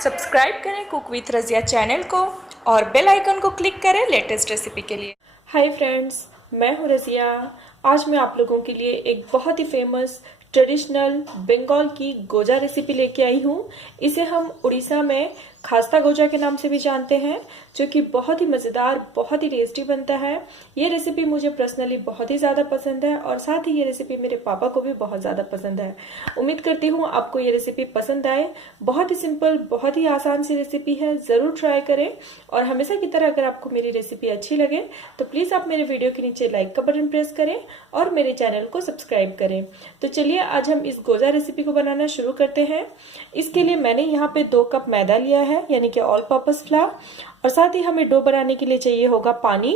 Subscribe करें cook with Razia channel को और बेल आइकन को क्लिक करें लेटेस्ट रेसिपी के लिए। हाय फ्रेंड्स, मैं हूँ रज़िया। आज मैं आप लोगों के लिए एक बहुत ही फेमस ट्रेडिशनल बंगाल की गोजा रेसिपी लेके आई हूँ। इसे हम उड़ीसा में खास्ता गोजा के नाम से भी जानते हैं, जो कि बहुत ही मज़ेदार, बहुत ही टेस्टी बनता है। ये रेसिपी मुझे पर्सनली बहुत ही ज़्यादा पसंद है और साथ ही ये रेसिपी मेरे पापा को भी बहुत ज़्यादा पसंद है। उम्मीद करती हूँ आपको ये रेसिपी पसंद आए। बहुत ही सिंपल, बहुत ही आसान सी रेसिपी है, ज़रूर ट्राई करें। और हमेशा की तरह अगर आपको मेरी रेसिपी अच्छी लगे तो प्लीज़ आप मेरे वीडियो के नीचे लाइक का बटन प्रेस करें और मेरे चैनल को सब्सक्राइब करें। तो चलिए आज हम इस गोजा रेसिपी को बनाना शुरू करते हैं। इसके लिए मैंने यहाँ पे 2 कप मैदा लिया है, यानी कि ऑल पर्पस फ्लावर, और साथ ही हमें डो बनाने के लिए चाहिए होगा पानी।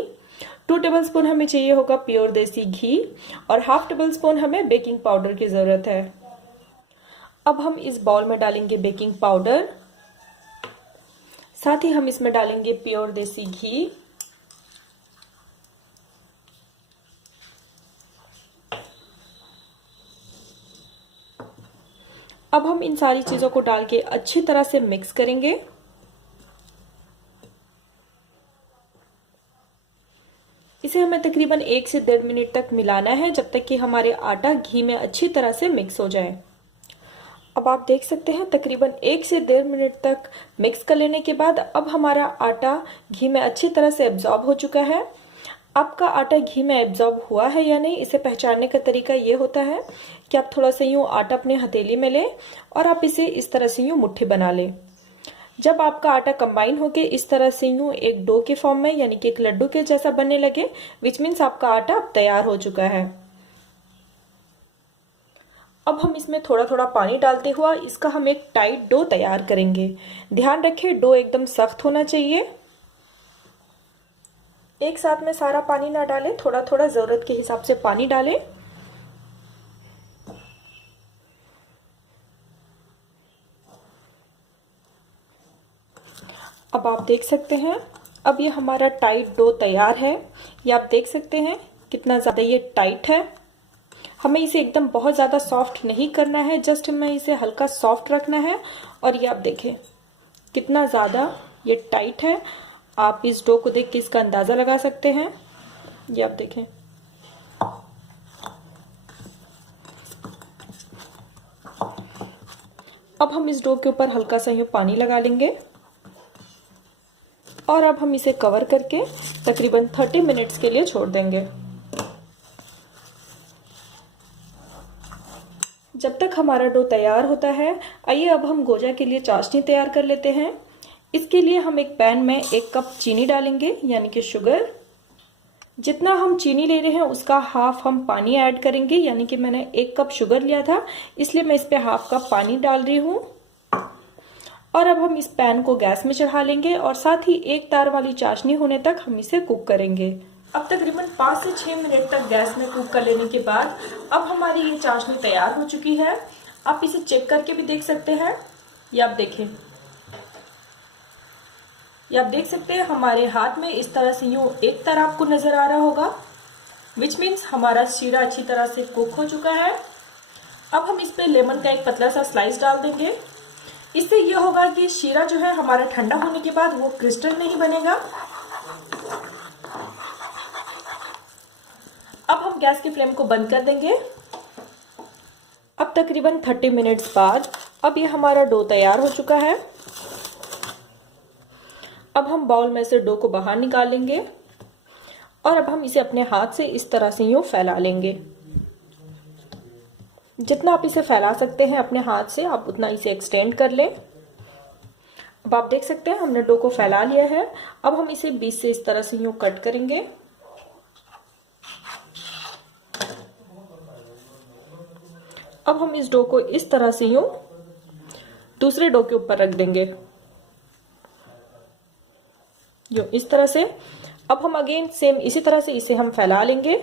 2 टेबलस्पून हमें चाहिए होगा प्योर देसी घी और हाफ टेबल स्पून हमें बेकिंग पाउडर की जरूरत है। अब हम इस बाउल में डालेंगे बेकिंग पाउडर, साथ ही हम इसमें डालेंगे प्योर देसी घी, अब हम इन सारी चीजों को डाल के अच्छी तरह से मिक्स करेंगे। इसे हमें तकरीबन 1 से 1.5 मिनट तक मिलाना है, जब तक कि हमारे आटा घी में अच्छी तरह से मिक्स हो जाए। अब आप देख सकते हैं तकरीबन 1 से 1.5 मिनट तक मिक्स कर लेने के बाद अब हमारा आटा घी में अच्छी तरह से एब्जॉर्ब हो चुका है। आपका आटा घी में एब्जॉर्ब हुआ है या नहीं, इसे पहचानने का तरीका ये होता है कि आप थोड़ा सा यूं आटा अपने हथेली में लें और आप इसे इस तरह से यूं मुट्ठी बना लें। जब आपका आटा कंबाइन होके इस तरह से यूं एक डो के फॉर्म में, यानी कि एक लड्डू के जैसा बनने लगे, विच मीन्स आपका आटा अब तैयार हो चुका है। अब हम इसमें थोड़ा थोड़ा पानी डालते हुआ इसका हम एक टाइट डो तैयार करेंगे। ध्यान रखें डो एकदम सख्त होना चाहिए। एक साथ में सारा पानी ना डालें, थोड़ा थोड़ा जरूरत के हिसाब से पानी डालें। अब आप देख सकते हैं अब ये हमारा टाइट डो तैयार है। ये आप देख सकते हैं कितना ज्यादा ये टाइट है। हमें इसे एकदम बहुत ज्यादा सॉफ्ट नहीं करना है, जस्ट हमें इसे हल्का सॉफ्ट रखना है। और ये आप देखें कितना ज्यादा ये टाइट है। आप इस डो को देख के इसका अंदाजा लगा सकते हैं। ये आप देखें। अब हम इस डो के ऊपर हल्का सा यूं पानी लगा लेंगे और अब हम इसे कवर करके तकरीबन 30 मिनट्स के लिए छोड़ देंगे। जब तक हमारा डो तैयार होता है, आइए अब हम गोजा के लिए चाशनी तैयार कर लेते हैं। इसके लिए हम एक पैन में 1 कप चीनी डालेंगे, यानी कि शुगर। जितना हम चीनी ले रहे हैं उसका हाफ हम पानी ऐड करेंगे, यानी कि मैंने 1 कप शुगर लिया था, इसलिए मैं इस पे हाफ कप पानी डाल रही हूँ। और अब हम इस पैन को गैस में चढ़ा लेंगे और साथ ही एक तार वाली चाशनी होने तक हम इसे कुक करेंगे। अब तकरीबन 5 से 6 मिनट तक गैस में कुक कर लेने के बाद अब हमारी ये चाशनी तैयार हो चुकी है। आप इसे चेक करके भी देख सकते हैं। ये आप देखें, ये आप देख सकते हैं हमारे हाथ में इस तरह से यूं एक तरह आपको नजर आ रहा होगा, विच मीन्स हमारा शीरा अच्छी तरह से कुक हो चुका है। अब हम इस पे लेमन का एक पतला सा स्लाइस डाल देंगे। इससे यह होगा कि शीरा जो है हमारा ठंडा होने के बाद वो क्रिस्टल नहीं बनेगा। अब हम गैस की फ्लेम को बंद कर देंगे। अब तकरीबन 30 मिनट्स बाद अब ये हमारा डो तैयार हो चुका है। अब हम बाउल में से डो को बाहर निकाल लेंगे और अब हम इसे अपने हाथ से इस तरह से यूं फैला लेंगे। जितना आप इसे फैला सकते हैं अपने हाथ से, आप उतना इसे एक्सटेंड कर लें। अब आप देख सकते हैं हमने डो को फैला लिया है। अब हम इसे बीच से इस तरह से यूं कट करेंगे। अब हम इस डो को इस तरह से यूं दूसरे डो के ऊपर रख देंगे, यूं इस तरह से। अब हम अगेन सेम इसी तरह से इसे हम फैला लेंगे।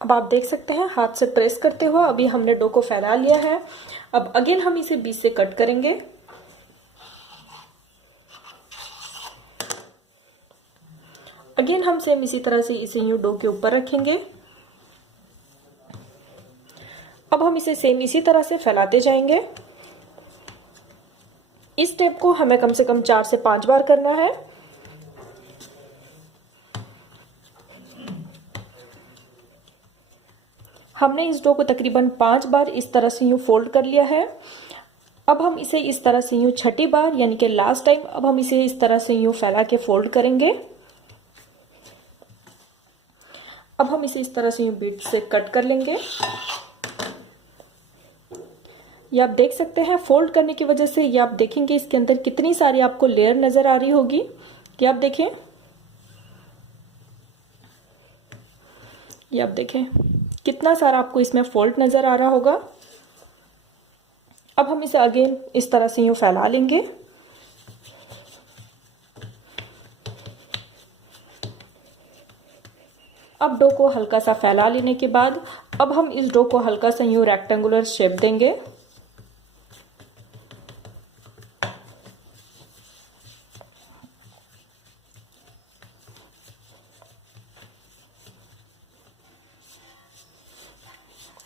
अब आप देख सकते हैं हाथ से प्रेस करते हुए अभी हमने डो को फैला लिया है। अब अगेन हम इसे बीच से कट करेंगे। अगेन हम सेम इसी तरह से इसे यूं डो के ऊपर रखेंगे। अब हम इसे सेम इसी तरह से फैलाते जाएंगे। इस स्टेप को हमें कम से कम 4 से 5 बार करना है। हमने इस डो को तकरीबन 5 बार इस तरह से यूं फोल्ड कर लिया है। अब हम इसे इस तरह से यूं छठी बार यानी कि लास्ट टाइम अब हम इसे इस तरह से यूं फैला के फोल्ड करेंगे। अब हम इसे इस तरह से यूं बीट से कट कर लेंगे। ये आप देख सकते हैं फोल्ड करने की वजह से ये आप देखेंगे इसके अंदर कितनी सारी आपको लेयर नजर आ रही होगी। कि आप देखें, ये आप देखें कितना सारा आपको इसमें फोल्ड नजर आ रहा होगा। अब हम इसे अगेन इस तरह से यूं फैला लेंगे। अब डो को हल्का सा फैला लेने के बाद अब हम इस डो को हल्का सा यूं रेक्टेंगुलर शेप देंगे।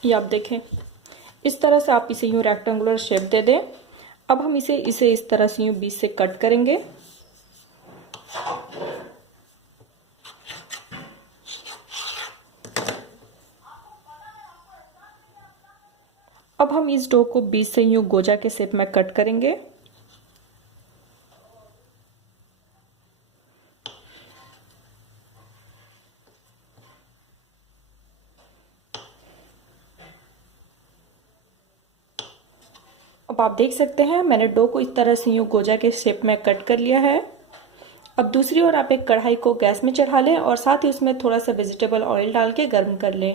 ये आप देखें इस तरह से आप इसे यूं रेक्टेंगुलर शेप दे दें। अब हम इसे इस तरह से यूं बीच से कट करेंगे। अब हम इस डो को बीच से यूं गोजा के शेप में कट करेंगे। अब आप देख सकते हैं मैंने डो को इस तरह से यूं गोजा के शेप में कट कर लिया है। अब दूसरी ओर आप एक कढ़ाई को गैस में चढ़ा लें और साथ ही उसमें थोड़ा सा वेजिटेबल ऑयल डाल के गर्म कर लें।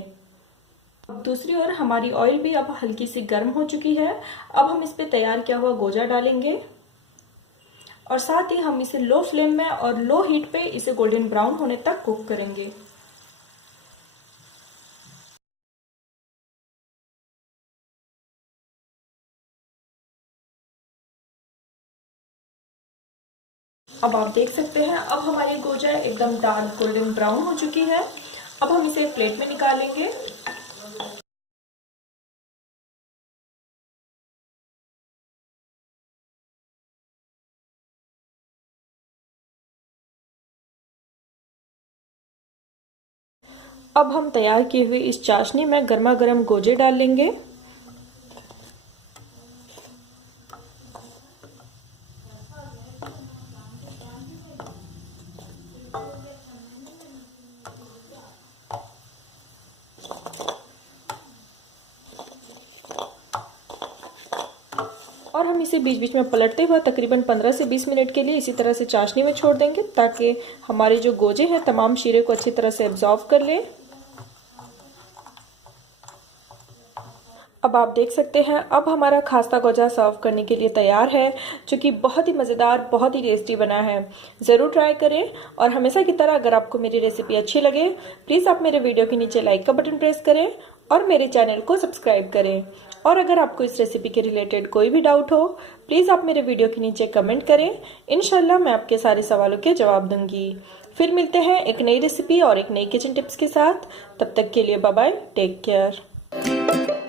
अब दूसरी ओर हमारी ऑयल भी अब हल्की सी गर्म हो चुकी है। अब हम इस पे तैयार किया हुआ गोजा डालेंगे और साथ ही हम इसे लो फ्लेम में और लो हीट पे इसे गोल्डन ब्राउन होने तक कुक करेंगे। अब आप देख सकते हैं अब हमारी गोजा एकदम डार्क गोल्डन ब्राउन हो चुकी है। अब हम इसे प्लेट में निकालेंगे। अब हम तैयार किए हुए इस चाशनी में गर्मा गर्म गोजे डाल लेंगे। और हम इसे बीच बीच में पलटते हुए तकरीबन 15 से 20 मिनट के लिए इसी तरह से चाशनी में छोड़ देंगे ताकि हमारे जो गोजे हैं तमाम शीरे को अच्छी तरह से एब्जॉर्ब कर लें। अब आप देख सकते हैं अब हमारा खास्ता गोजा सर्व करने के लिए तैयार है, जो कि बहुत ही मज़ेदार बहुत ही टेस्टी बना है। ज़रूर ट्राई करें और हमेशा की तरह अगर आपको मेरी रेसिपी अच्छी लगे प्लीज़ आप मेरे वीडियो के नीचे लाइक का बटन प्रेस करें और मेरे चैनल को सब्सक्राइब करें। और अगर आपको इस रेसिपी के रिलेटेड कोई भी डाउट हो प्लीज़ आप मेरे वीडियो के नीचे कमेंट करें। इंशाल्लाह मैं आपके सारे सवालों के जवाब दूंगी। फिर मिलते हैं एक नई रेसिपी और एक नई किचन टिप्स के साथ। तब तक के लिए बाय बाय, टेक केयर।